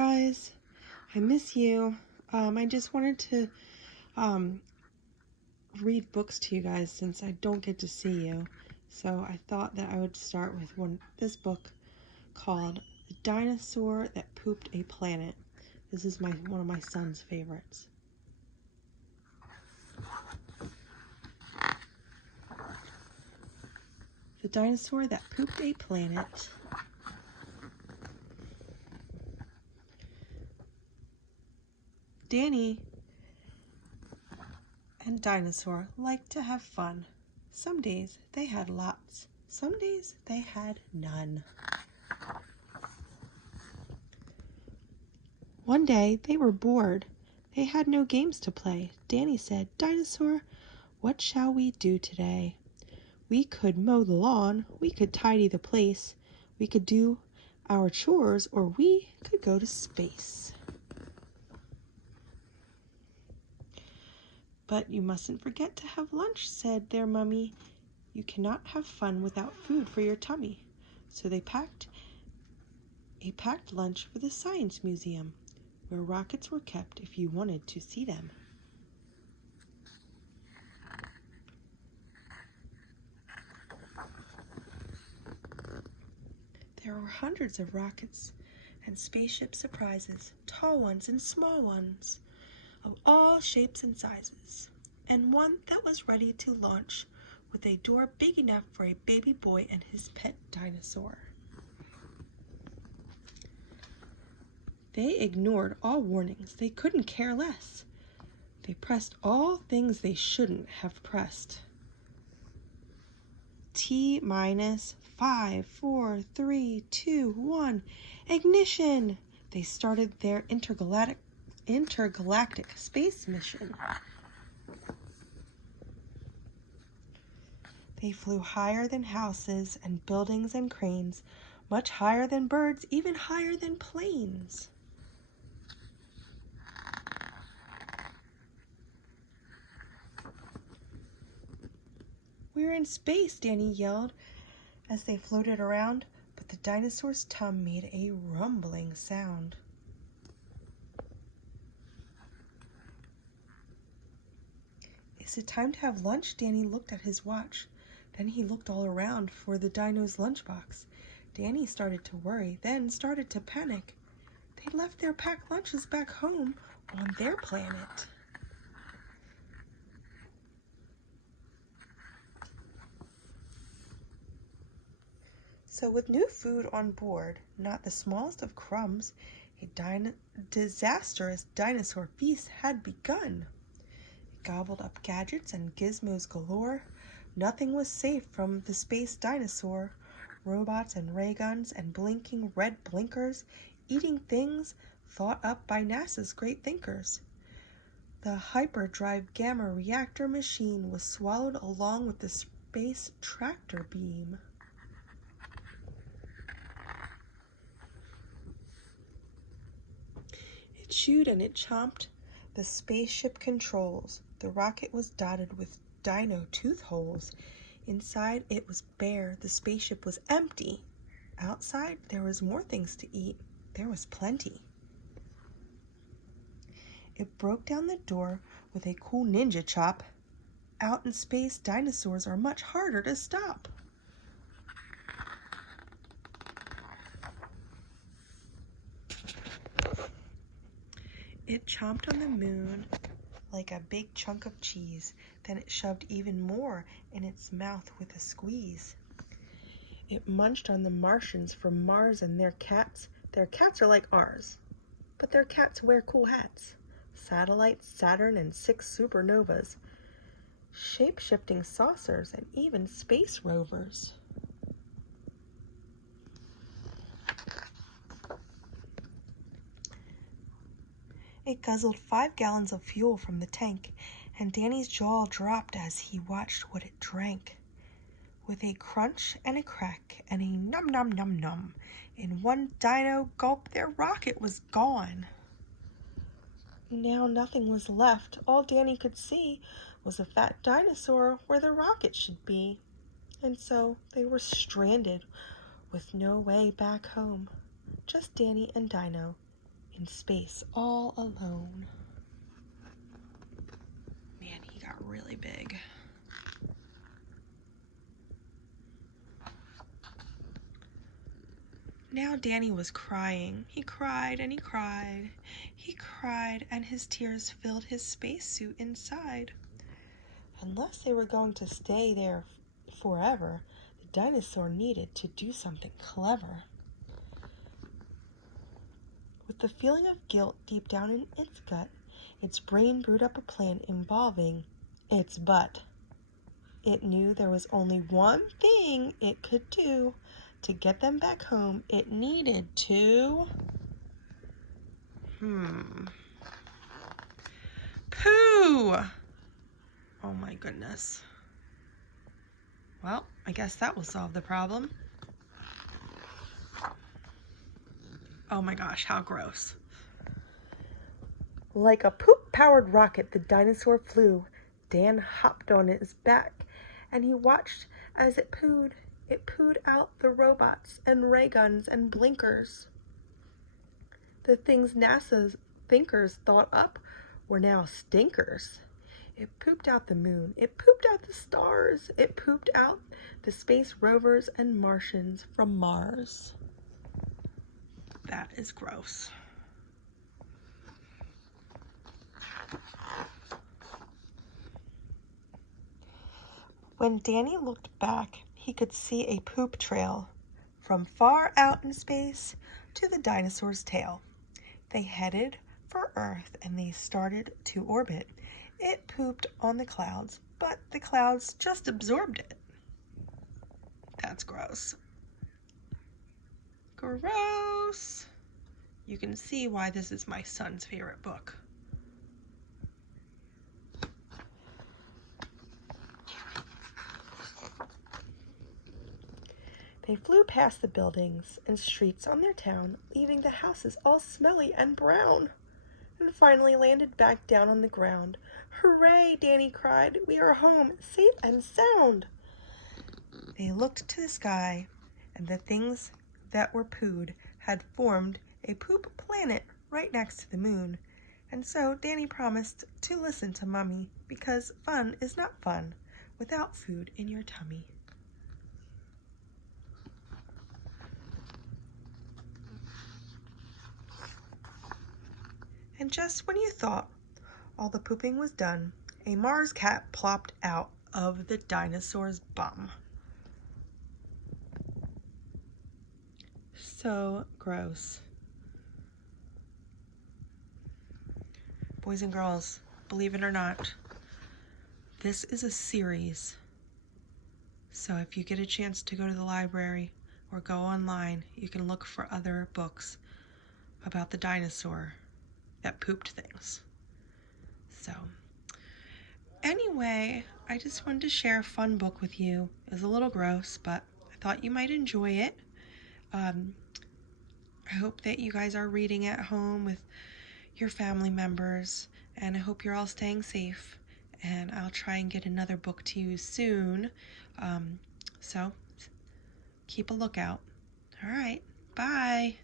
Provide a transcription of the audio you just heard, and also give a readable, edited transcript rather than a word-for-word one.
guys, I miss you. I just wanted to read books to you guys since I don't get to see you. So I thought that I would start with this book called The Dinosaur That Pooped a Planet. This is one of my son's favorites. The Dinosaur That Pooped a Planet. Danny and Dinosaur liked to have fun. Some days they had lots, some days they had none. One day they were bored. They had no games to play. Danny said, "Dinosaur, what shall we do today? We could mow the lawn, we could tidy the place, we could do our chores, or we could go to space." "But you mustn't forget to have lunch," said their mummy. "You cannot have fun without food for your tummy." So they packed a packed lunch for the Science Museum, where rockets were kept if you wanted to see them. There were hundreds of rockets and spaceship surprises, tall ones and small ones, of all shapes and sizes, and one that was ready to launch with a door big enough for a baby boy and his pet dinosaur. They ignored all warnings. They couldn't care less. They pressed all things they shouldn't have pressed. T-5, 4, 3, 2, 1, ignition! They started their intergalactic space mission. They flew higher than houses and buildings and cranes, much higher than birds, even higher than planes. "We're in space," Danny yelled as they floated around, but the dinosaur's tum made a rumbling sound. "Is it time to have lunch?" Danny looked at his watch. Then he looked all around for the dino's lunchbox. Danny started to worry, then started to panic. They'd left their packed lunches back home on their planet. So with new food on board, not the smallest of crumbs, a disastrous dinosaur feast had begun. It gobbled up gadgets and gizmos galore. Nothing was safe from the space dinosaur. Robots and ray guns and blinking red blinkers, eating things thought up by NASA's great thinkers. The hyperdrive gamma reactor machine was swallowed along with the space tractor beam. It chewed and it chomped the spaceship controls. The rocket was dotted with dino tooth holes. Inside it was bare. The spaceship was empty. Outside there was more things to eat. There was plenty. It broke down the door with a cool ninja chop. Out in space, dinosaurs are much harder to stop. It chomped on the moon like a big chunk of cheese. Then it shoved even more in its mouth with a squeeze. It munched on the Martians from Mars and their cats. Their cats are like ours, but their cats wear cool hats. Satellites, Saturn, and 6 supernovas. Shape-shifting saucers, and even space rovers. It guzzled 5 gallons of fuel from the tank, and Danny's jaw dropped as he watched what it drank. With a crunch and a crack and a num num num num, in one dino gulp their rocket was gone. Now nothing was left. All Danny could see was a fat dinosaur where the rocket should be. And so they were stranded with no way back home. Just Danny and Dino in space all alone. Man, he got really big. Now Danny was crying. He cried and he cried. He cried and his tears filled his spacesuit inside. Unless they were going to stay there forever, the dinosaur needed to do something clever. With the feeling of guilt deep down in its gut, its brain brewed up a plan involving its butt. It knew there was only one thing it could do to get them back home. It needed to poo. Oh my goodness. Well, I guess that will solve the problem. Oh my gosh, how gross. Like a poop-powered rocket, the dinosaur flew. Dan hopped on its back, and he watched as it pooed. It pooed out the robots and ray guns and blinkers. The things NASA's thinkers thought up were now stinkers. It pooped out the moon. It pooped out the stars. It pooped out the space rovers and Martians from Mars. That is gross. When Danny looked back, he could see a poop trail from far out in space to the dinosaur's tail. They headed for Earth and they started to orbit. It pooped on the clouds, but the clouds just absorbed it. That's gross. Gross. You can see why this is my son's favorite book. They flew past the buildings and streets on their town, leaving the houses all smelly and brown, and finally landed back down on the ground. Hooray, Danny cried. We are home, safe and sound. They looked to the sky, and the things that were pooed had formed a poop planet right next to the moon. And so Danny promised to listen to Mummy, because fun is not fun without food in your tummy. And just when you thought all the pooping was done, a Mars cat plopped out of the dinosaur's bum. So gross. Boys and girls, believe it or not, this is a series. So if you get a chance to go to the library or go online, you can look for other books about the dinosaur that pooped things. So anyway, I just wanted to share a fun book with you. It was a little gross, but I thought you might enjoy it. I hope that you guys are reading at home with your family members, and I hope you're all staying safe, and I'll try and get another book to you soon. So keep a lookout. All right, bye.